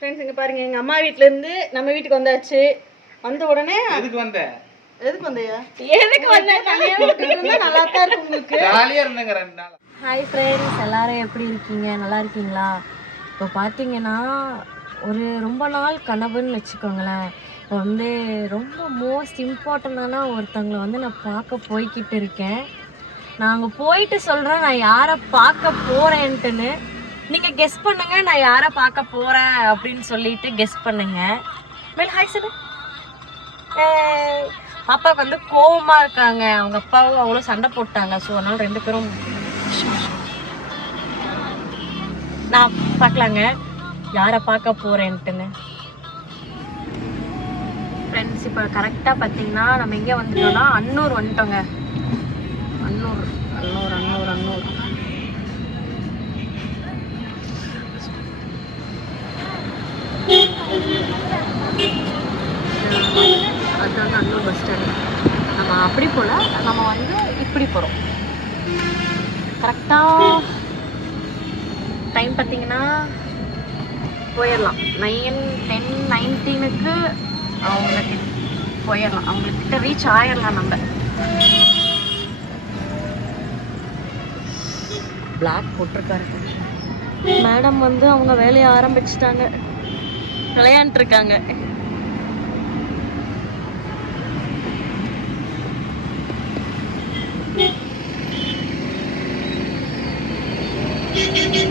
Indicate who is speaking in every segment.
Speaker 1: Friends இங்க பாருங்க எங்கள் அம்மா வீட்டிலேருந்து நம்ம வீட்டுக்கு வந்தாச்சு வந்த உடனே எதுக்கு வந்த எதுக்கு வந்தயா எதுக்கு வந்த தனியாக விட்டுருந்தா நல்லா தான் இருக்கும் உங்களுக்கு
Speaker 2: காலியா இருந்தங்க ரெண்டு நாள்
Speaker 1: ஹாய் ஃப்ரெண்ட்ஸ் எல்லாரும் எப்படி இருக்கீங்க நல்லா இருக்கீங்களா இப்போ பார்த்தீங்கன்னா ஒரு ரொம்ப நாள் கனவுன்னு வச்சுக்கோங்களேன் இப்போ வந்து ரொம்ப மோஸ்ட் இம்பார்ட்டண்டான ஒருத்தங்களை வந்து நான் பார்க்க போய்கிட்டு இருக்கேன் நான் அங்கே போயிட்டு சொல்கிறேன் நான் யாரை பார்க்க போகிறேன்ட்டுன்னு நீங்க கெஸ் பண்ணுங்க நான் யாரை பார்க்க போறேன் அப்படின்னு சொல்லிட்டு கெஸ் பண்ணுங்க மேல் ஹாய் சார் பாப்பாவுக்கு வந்து கோவமாக இருக்காங்க அவங்க அப்பாவும் அவ்வளோ சண்டை போட்டாங்க ஸோ அதனால ரெண்டு பேரும் நான் பார்க்கலாங்க யாரை பார்க்க போகிறேன்ட்டுன்னு ஃப்ரெண்ட்ஸ் இப்போ கரெக்டாக பார்த்தீங்கன்னா நம்ம எங்கே வந்துட்டோம்னா அன்னூர் வந்துட்டோங்க பஸ் பெஸ்ட் நம்ம அப்படி போல் நம்ம வந்து இப்படி போகிறோம் கரெக்டாக டைம் பார்த்தீங்கன்னா போயிடலாம் நைன் டென் நைன்டீனுக்கு அவங்களுக்கு போயிடலாம் அவங்கக்கிட்ட ரீச் ஆயிடலாம் நம்ம பிளாக் போட்டிருக்காரு மேடம் வந்து அவங்க வேலையை ஆரம்பிச்சிட்டாங்க விளையாண்டுருக்காங்க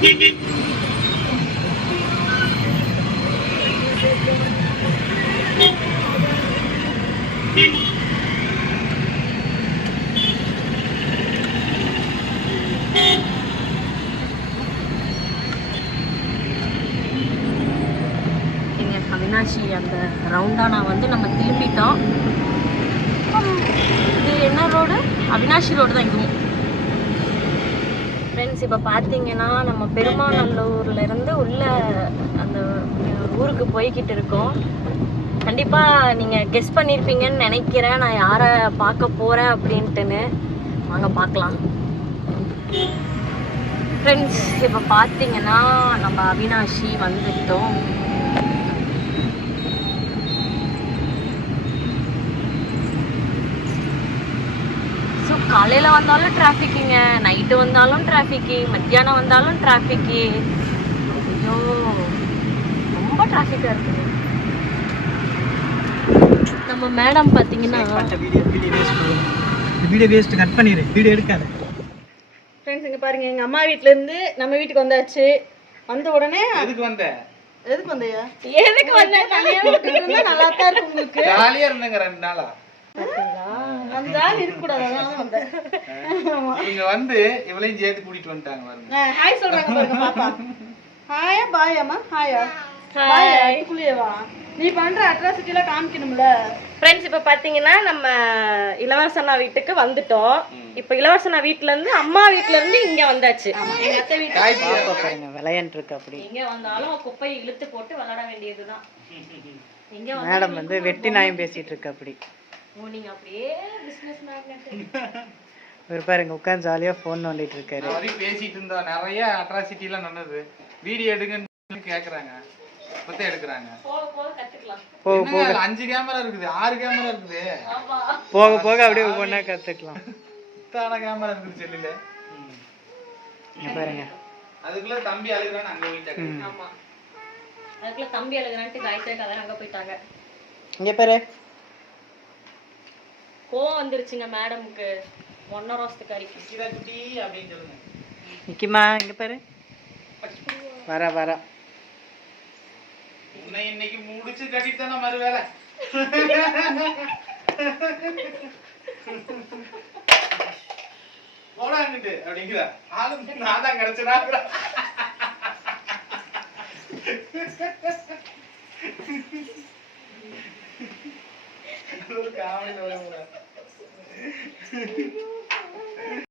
Speaker 1: அவினாஷி அந்த வந்து நம்ம இது என்ன ரோடு அவினாஷி ரோடு தான் இதுவும் ஃப்ரெண்ட்ஸ் இப்போ பார்த்தீங்கன்னா நம்ம இருந்து உள்ள அந்த ஊருக்கு போய்கிட்டு இருக்கோம் கண்டிப்பாக நீங்கள் கெஸ் பண்ணியிருப்பீங்கன்னு நினைக்கிறேன் நான் யாரை பார்க்க போகிறேன் அப்படின்ட்டுன்னு வாங்க பார்க்கலாம் ஃப்ரெண்ட்ஸ் இப்போ பார்த்தீங்கன்னா நம்ம அவினாஷி வந்துட்டோம் காலையில் வந்தாலும் டிராஃபிக்குங்க நைட்டு வந்தாலும் டிராஃபிக்கு மத்தியானம் வந்தாலும் டிராஃபிக்கு ஐயோ ரொம்ப டிராஃபிக்காக இருக்குது நம்ம மேடம் பார்த்தீங்கன்னா வீடியோ வேஸ்ட் கட் பண்ணிடு வீடியோ எடுக்காது ஃப்ரெண்ட்ஸ் இங்கே பாருங்க எங்கள் அம்மா வீட்டிலேருந்து நம்ம வீட்டுக்கு வந்தாச்சு வந்த உடனே அதுக்கு வந்தேன் எதுக்கு வந்தையா எதுக்கு வந்தேன் நல்லா தான் இருக்கும் உங்களுக்கு
Speaker 2: ஜாலியாக இருந்தேங்க ரெண்டு நாளா
Speaker 1: இருக்கக்கூடாது ஹாய் பாப்பா ஹாயா நீ பண்ற காமிக்கணும்ல நம்ம இளவரசனா வீட்டுக்கு வந்துட்டோம் இப்ப இளவரசனா வீட்ல இருந்து அம்மா வீட்டுல இருந்து இங்க வந்தாச்சு விளையாண்டு இருக்கு அப்படி எங்க வந்தாலும் குப்பையை இழுத்து போட்டு விளையாட வேண்டியதுதான் மேடம் வந்து வெட்டி நாயம் பேசிட்டு இருக்கு அப்படி நீங்கள் அப்படியே இவர் பாருங்க உட்கார்ந்து ஜாலியாக ஃபோன் நோண்டிட்டு இருக்காரு
Speaker 2: பேசிட்டு இருந்தோம் நிறைய எல்லாம் நடந்தது வீடியோ எடுங்கன்னு கேக்குறாங்க போக போக அஞ்சு கேமரா இருக்குது ஆறு கேமரா இருக்குது
Speaker 1: போக போக அப்படியே ஒவ்வொன்றா கத்துக்கலாம்
Speaker 2: கேமரா இருக்குது செல்லில் பாருங்க அதுக்குள்ள தம்பி அழுகுறான்னு போயிட்டாங்க
Speaker 1: அதுக்குள்ள தம்பி அழுகுறான்ட்டு காய்ச்சாக்க அங்கே போயிட்டாங்க இங்கே பாரு கோவம் வந்துருச்சுங்க மேடமுக்கு ஒன்றரை வருஷத்துக்கு
Speaker 2: வரைக்கும்
Speaker 1: நிக்கிமா இங்க பாரு வர வர
Speaker 2: இன்னைக்கு முடிச்சு கட்டிட்டு தானே மறு வேலை போடாங்கிட்டு அப்படிங்கிற ஆளு நான் தான் கிடைச்சனா ஒரு Thank you.